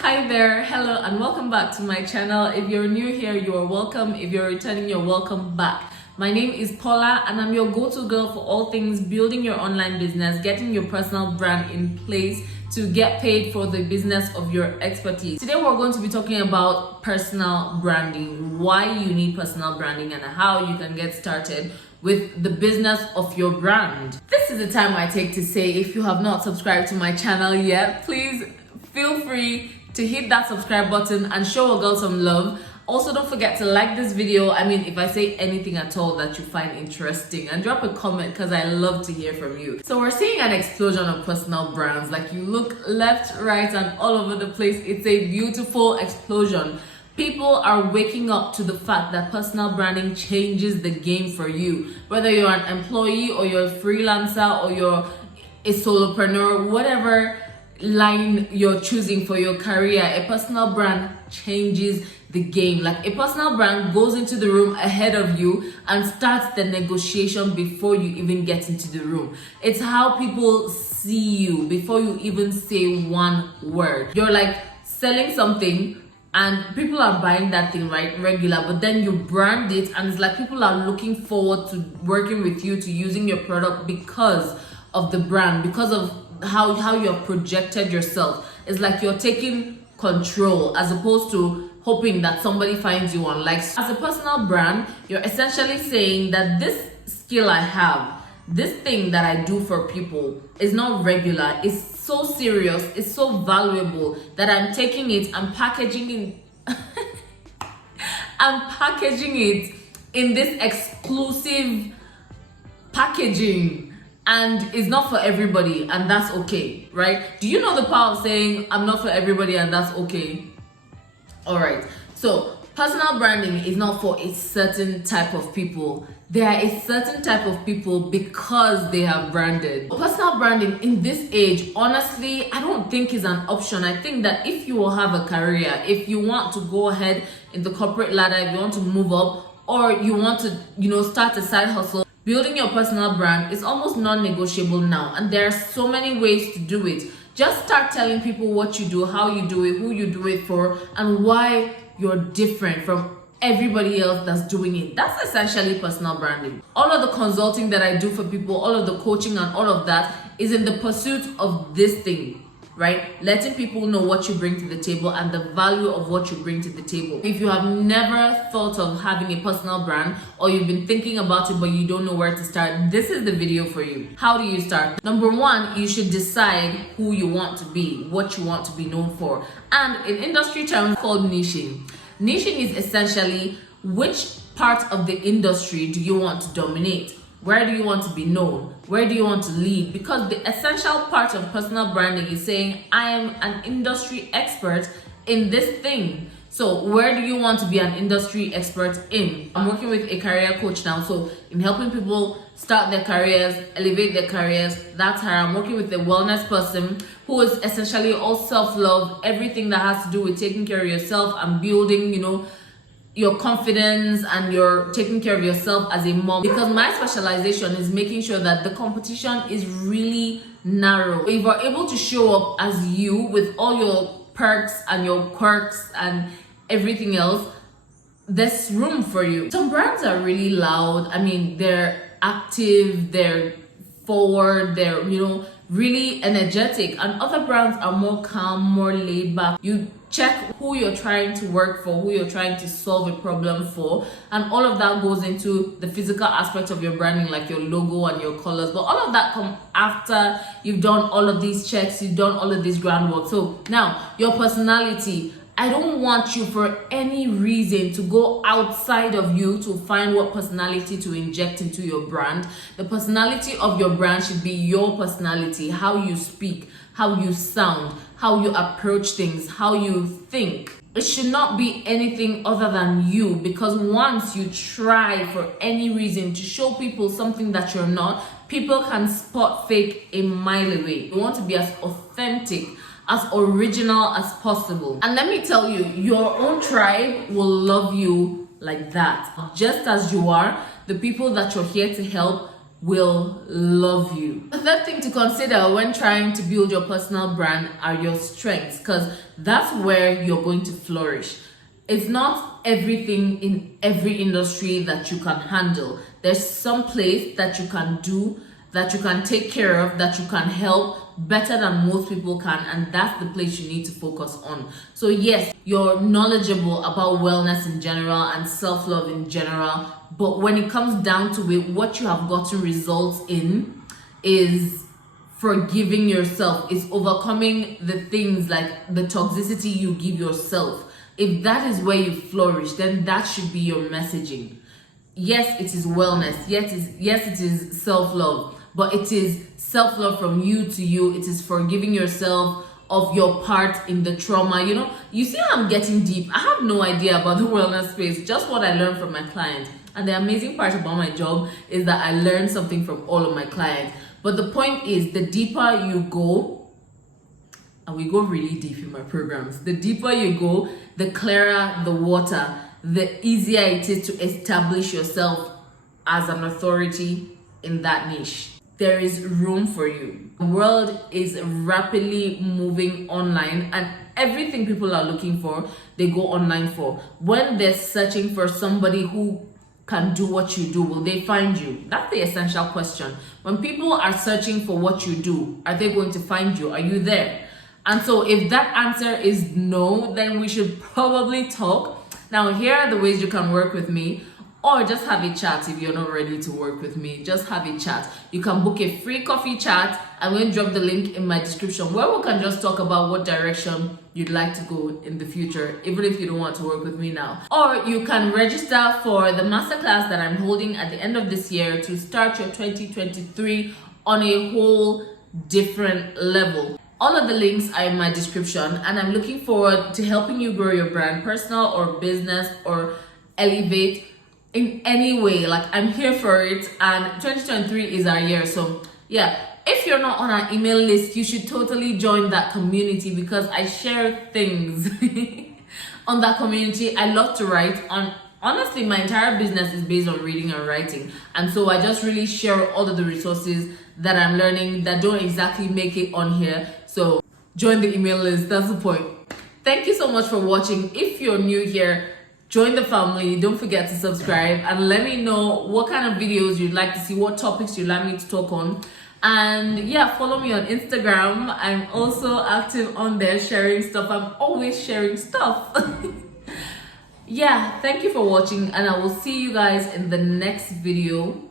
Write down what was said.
Hi there, hello and welcome back to my channel. If you're new here, you are welcome. If you're returning, you're welcome back. My name is Paula and I'm your go-to girl for all things building your online business, getting your personal brand in place to get paid for the business of your expertise. Today we're going to be talking about personal branding, why you need personal branding and how you can get started with the business of your brand. This is the time I take to say, if you have not subscribed to my channel yet, please feel free to hit that subscribe button and show a girl some love. Also, don't forget to like this video. If I say anything at all that you find interesting, and drop a comment because I love to hear from you. So we're seeing an explosion of personal brands. Like, you look left, right, and all over the place. It's a beautiful explosion. People are waking up to the fact that personal branding changes the game for you. Whether you're an employee or you're a freelancer or you're a solopreneur, whatever line you're choosing for your career, a personal brand changes the game. Like, a personal brand goes into the room ahead of you and starts the negotiation before you even get into the room. It's how people see you before you even say one word. You're like selling something and people are buying that thing regular, but then you brand it and it's like people are looking forward to working with you, to using your product because of the brand, because of how you have projected yourself. It's like you're taking control as opposed to hoping that somebody finds you on likes. As a personal brand, you're essentially saying that this skill I have, this thing that I do for people, is not regular. It's so serious, it's so valuable that I'm taking it and packaging it I'm packaging it in this exclusive packaging. And it's not for everybody, and that's okay, right? Do you know the power of saying I'm not for everybody and that's okay? All right, so personal branding is not for a certain type of people. They are a certain type of people because they have branded. Personal branding in this age, honestly, I don't think is an option. I think that if you will have a career, if you want to go ahead in the corporate ladder, if you want to move up, or you want to, start a side hustle, building your personal brand is almost non-negotiable now, and there are so many ways to do it. Just start telling people what you do, how you do it, who you do it for, and why you're different from everybody else that's doing it. That's essentially personal branding. All of the consulting that I do for people, all of the coaching and all of that is in the pursuit of this thing, right? Letting people know what you bring to the table and the value of what you bring to the table. If you have never thought of having a personal brand, or you've been thinking about it but you don't know where to start, this is the video for you. How do you start? Number one, you should decide who you want to be, what you want to be known for. And in industry terms, called niching. Niching is essentially which part of the industry do you want to dominate? Where do you want to be known? Where do you want to lead? Because the essential part of personal branding is saying, I am an industry expert in this thing. So where do you want to be an industry expert in? I'm working with a career coach now. So in helping people start their careers, elevate their careers, that's her. I'm working with a wellness person who is essentially all self-love, everything that has to do with taking care of yourself and building, your confidence, and you're taking care of yourself as a mom. Because my specialization is making sure that the competition is really narrow. If you're able to show up as you with all your perks and your quirks and everything else, there's room for you. Some brands are really loud. They're active, they're forward, they're really energetic, and other brands are more calm, more laid back. You check who you're trying to work for, who you're trying to solve a problem for, and all of that goes into the physical aspect of your branding, like your logo and your colors. But all of that come after you've done all of these checks, you've done all of this groundwork. So now, your personality. I don't want you for any reason to go outside of you to find what personality to inject into your brand. The personality of your brand should be your personality, how you speak, how you sound, how you approach things, how you think. It should not be anything other than you, because once you try for any reason to show people something that you're not, people can spot fake a mile away. You want to be as authentic, as original as possible. And let me tell you, your own tribe will love you like that. Just as you are, the people that you're here to help will love you. The third thing to consider when trying to build your personal brand are your strengths, because that's where you're going to flourish. It's not everything in every industry that you can handle. There's some place that you can do, that you can take care of, that you can help better than most people can, and that's the place you need to focus on. So yes, you're knowledgeable about wellness in general and self-love in general, but when it comes down to it, what you have gotten results in is forgiving yourself, is overcoming the things like the toxicity you give yourself. If that is where you flourish, then that should be your messaging. Yes, it is wellness. Yes, it is self-love, but it is self-love from you to you. It is forgiving yourself of your part in the trauma. You know, you see how I'm getting deep. I have no idea about the wellness space, just what I learned from my clients. And the amazing part about my job is that I learn something from all of my clients. But the point is, the deeper you go, and we go really deep in my programs, the deeper you go, the clearer the water, the easier it is to establish yourself as an authority in that niche. There is room for you. The world is rapidly moving online, and everything people are looking for, they go online for. When they're searching for somebody who can do what you do, will they find you? That's the essential question. When people are searching for what you do, are they going to find you? Are you there? And so if that answer is no, then we should probably talk. Now, here are the ways you can work with me, or just have a chat. If you're not ready to work with me, just have a chat. You can book a free coffee chat. I'm going to drop the link in my description where we can just talk about what direction you'd like to go in the future, even if you don't want to work with me now. Or you can register for the masterclass that I'm holding at the end of this year to start your 2023 on a whole different level. All of the links are in my description, and I'm looking forward to helping you grow your brand, personal or business, or elevate in any way. Like, I'm here for it, and 2023 is our year. So yeah, if you're not on our email list, you should totally join that community, because I share things on that community. I love to write on. Honestly, my entire business is based on reading and writing, and so I just really share all of the resources that I'm learning that don't exactly make it on here. So join the email list, that's the point. Thank you so much for watching. If you're new here, join the family. Don't forget to subscribe, and let me know what kind of videos you'd like to see, what topics you'd like me to talk on. And yeah, follow me on Instagram. I'm also active on there, sharing stuff. I'm always sharing stuff. Yeah, thank you for watching, and I will see you guys in the next video.